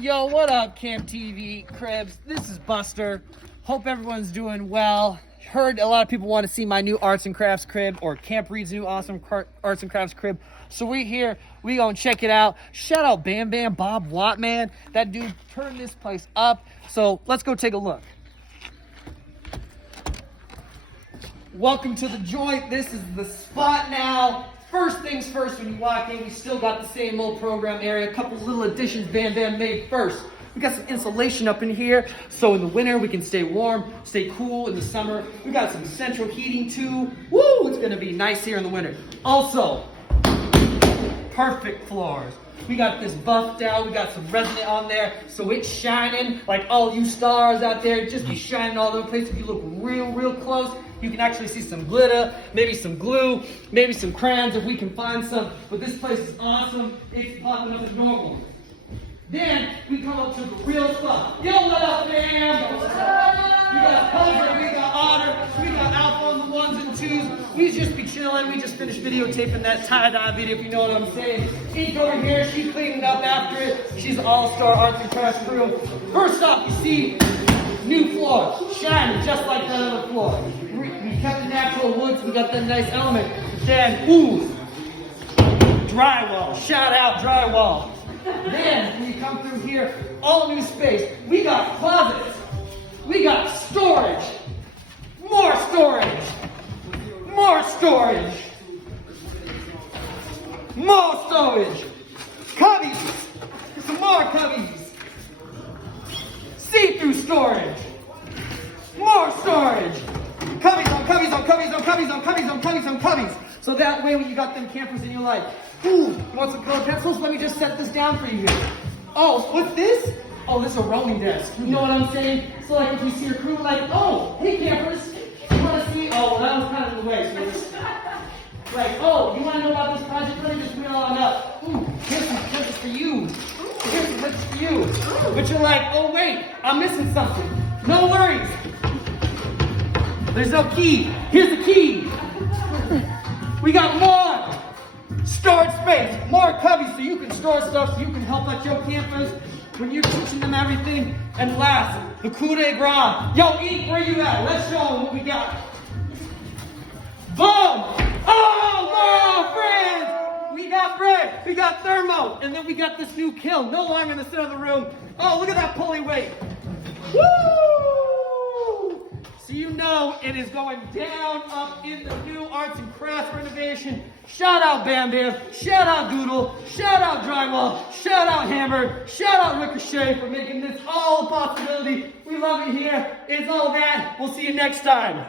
Yo, what up, Camp TV Cribs? This is Buster. Hope everyone's doing well. Heard a lot of people want to see my new arts and crafts crib, or Camp Reed's new awesome arts and crafts crib. So we're here. We gonna check it out. Shout out Bamm Bob Watt, man. That dude turned this place up. So let's go take a look. Welcome to the joint. This is the spot now. First things first, when you walk in, we still got the same old program area. A couple little additions Bamm made first. We got some insulation up in here, so in the winter we can stay warm, stay cool in the summer. We got some central heating too. Woo, it's gonna be nice here in the winter. Also, perfect floors. We got this buffed out, we got some resonant on there, so it's shining like all you stars out there. Just be shining all over the place. If you look real close, you can actually see some glitter, maybe some glue, maybe some crayons if we can find some. But this place is awesome. It's popping up as normal. Then we come up to the real stuff. Yo, what up, fam? We got Cobra, we got Otter, we got Alpha on the ones and twos. We just be chilling. We just finished videotaping that tie-dye video, if you know what I'm saying. Ink over here, she's cleaning up after it. She's an all-star arts and crafts crew. First off, you see new floor, shining just like that other floor. We kept the natural woods, we got that nice element. Then, ooh, drywall. Shout out drywall. Then, when you come through here, all new space. We got closets. We got storage. More storage. More storage. More storage. Cubbies. Some more cubbies. See-through storage. More storage. Cubbies on cubbies on cubbies on cubbies on cubbies on cubbies on cubbies. So that way when you got them campers in your life, ooh, you want some colored pencils? Let me just set this down for you here. Oh, what's this? Oh, this is a roaming desk. You know what I'm saying? So like if you see your crew, like, oh, hey campers, you want to see? Oh, well, that was kind of in the way. So just, like, oh, you want to know about this project? Let me just wheel on up. Ooh, here's some pencils for you. Here's some pencils for you. But you're like, oh wait, I'm missing something. No worries. There's no key. Here's the key. We got more storage space, more cubbies so you can store stuff, so you can help out your campers when you're teaching them everything. And last, the coup de grace. Yo, Ink, where you at? Let's show them what we got. Boom! Oh, friends! We got bread, we got thermo, and then we got this new kiln. No longer in the center of the room. Oh, look at that pulley weight. Woo! So you know it is going down up in the new arts and crafts renovation. Shout out Bamm, shout out Doodle, shout out Drywall, shout out Hammer, shout out Ricochet for making this all a possibility. We love it here. It's all that. We'll see you next time.